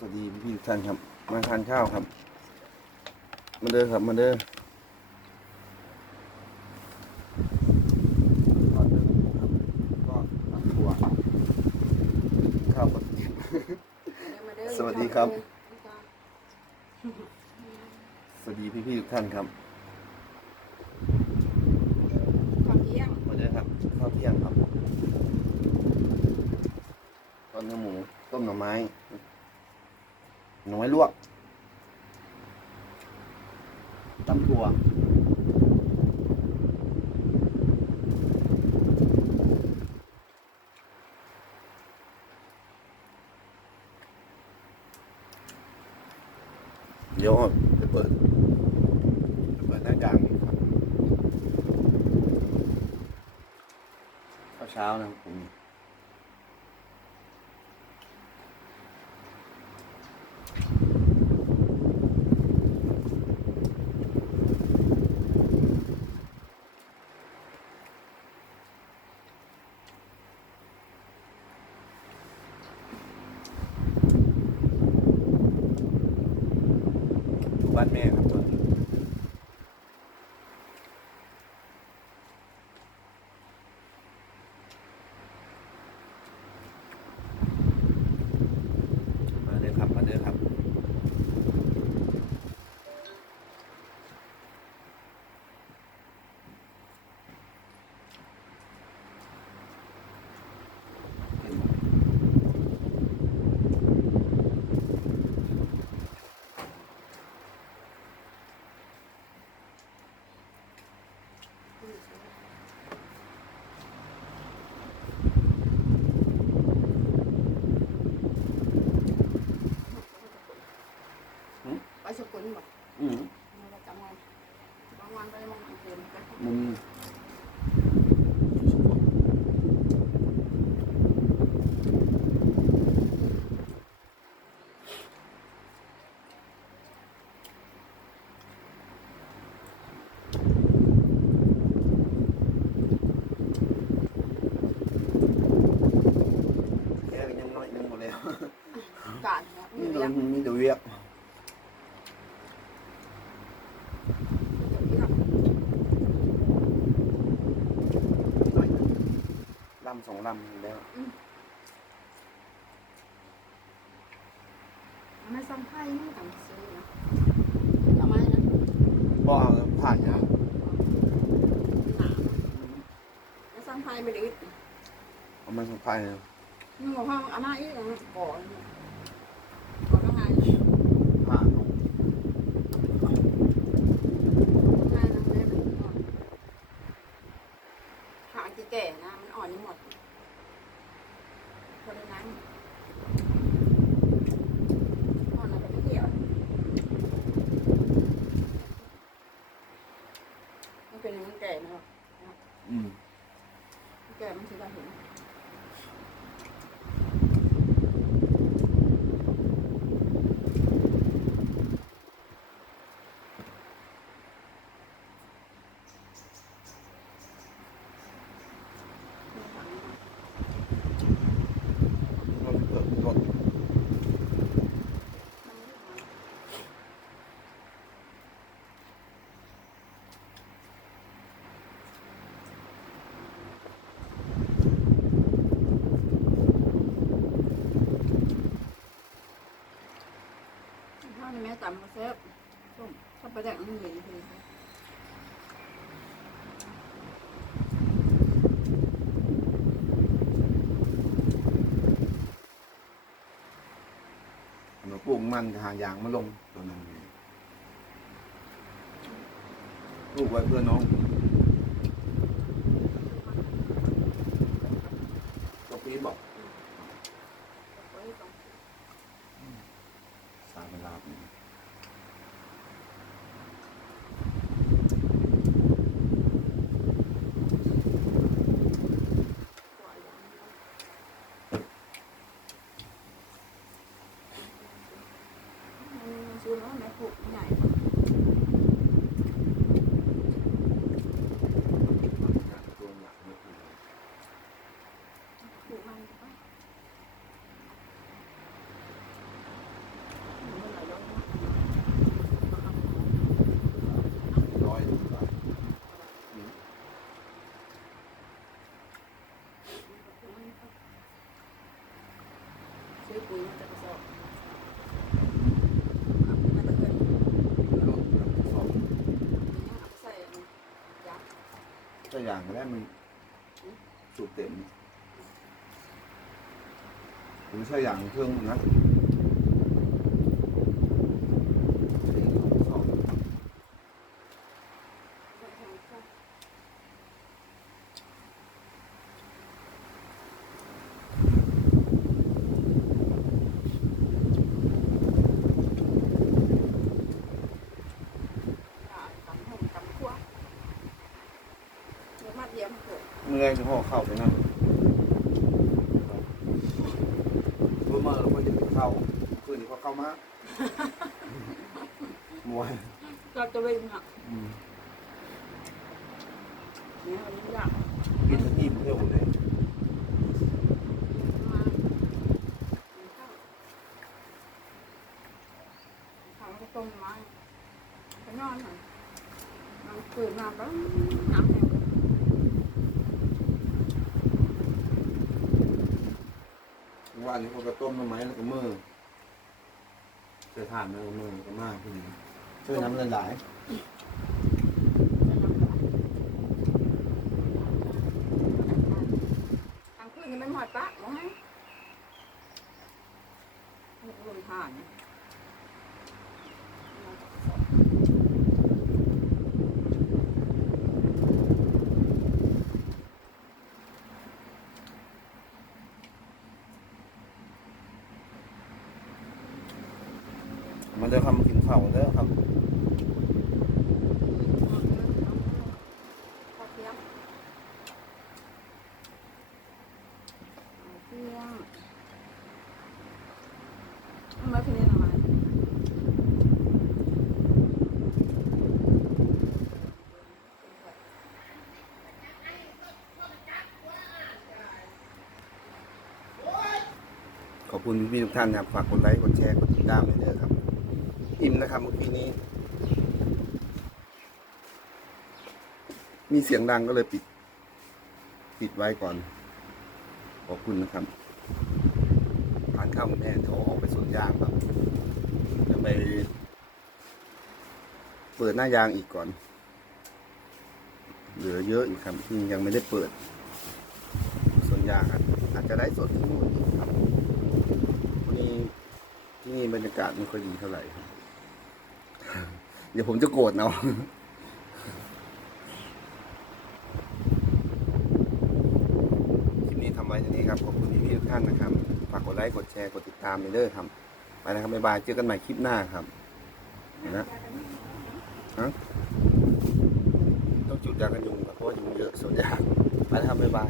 สวัสดีพี่ๆทุกท่านครับ มาทานข้าวครับ มาเด้อครับ มาเด้อก่อนเดินครับก็ตำถั่วข้าวผัดเผ็ดสวัสดีครับ สวัสดีพี่ๆทุกท่านครับข้าวเที่ยงมาเด้อครับข้าวเที่ยงครับทอดเนื้อหมูต้มหน่อไม้ หน่อไม้ลวกตำถั่วเดี๋ยวไปเปิดไปเปิดหน้ากลางอีกครับข้าเช้านะครับผมอยู่ บ้านแม่ครับตอนนี้มาเด้อครับ มาเด้อครับ ไปสกุลบอก อืม เราจำวันบางวัน ไปมองเกินไป มุมแค่ยังน้อยนึงหมดแล้ว กาดเนี่ย นี่ มี โด เรีย น ก มีแต่เวียกน้อยนึงลำสองลำแล้วไม่ซ้ำไพ่ไม่ต่างซื้อนะทำไมนะบ่เอาผ่านยากหนาไม่ซ้ำไพ่ไม่ได้อึดเอามาสัมภาษณ์เลยมึงบอกห้องอันนั้นอีกก่อนก่อนต้องไง ผ่าน ง่ายนะเล่นหางที่แก่ นะ มันอ่อนนี่หมด คนนั้นอ่อนอะไรไม่เกี่ยวมันเป็นอย่างนี้แก่นะอืมแกมันสิได้เห็นรถรถรถ ข้าวในแม่ตำมาเซฟส้มถ้าไปแต่งมันเหลือทีหนูปลูกมันหายางมาลงตัวนั้นไงปลูกไว้เพื่อน้องก็ปีบอกสามเวลาปีซื้อแล้วแม่ปลูกใหญ่ ตัวหนักเมื่อคืน ปลูกมัน มันจะกระสอบเอาไปมาตะเกิน รถสอง เอาใส่อันนี้ยักษ์ ตัว อย่างก็ได้มันสูตรเต็มผมใช้อย่างเครื่องนะสอง ตำหุ่นตำคั่วเดี๋ยวมาเดียว มันเกิดเมื่อจะห่อเข้าไปนั่นรู้มาเราก็จะเข้าคืนนี้ก็เข้ามามวยก็จะเว้นหักอืมเนี่ยอันนี้ยากกินที่เที่ยวเลยมาข้าวข้าวก็ต้มมาไปนอนหน่อยมันตื่นมาก็น้ำแห้ง ว่าอันนี้เขาก็ต้มน้ำไม้แล้วก็มือเสือถ่านแล้วก็มือก็มากขึ้นช่วยน้ำละลายทางคืนนี่มันหอดปะมองไงรวมทาน มันจะทำกินข้าวเด้อครับข้าวเที่ยงเที่ยงเอามาที่นี่หน่อยขอบคุณพี่ทุกท่านนะครับ ฝากกดไลค์ กดแชร์ กดติดตามด้วยเด้อครับ อิ่มนะครับเมื่อกี้นี้ มีเสียงดังก็เลยปิด ปิดไว้ก่อน ขอบคุณนะครับทานข้าวแม่เดี๋ยวออกไปสวนยางครับจะไป เปิดหน้ายางอีกก่อน เหลือเยอะอีกครับที่ยังไม่ได้เปิดสวนยางครับอาจจะได้สดที่นู่นครับวันนี้ที่นี่บรรยากาศไม่ค่อยดีเท่าไหร่ครับ เดี๋ยวผมจะโกรธเอาะคลิปนี้ทำไว้ที่นี้ครับขอบคุณพี่ๆทุกท่านนะครับฝากกดไลค์กดแชร์กดติดตามไปเด้อครับไปนะครับบ๊ายบายเจอกันใหม่คลิปหน้าครับนนะฮะต้องจุดยากันยุงครับเพราะว่ายุงเยอะส่วนยางไปนะครับบ๊ายบาย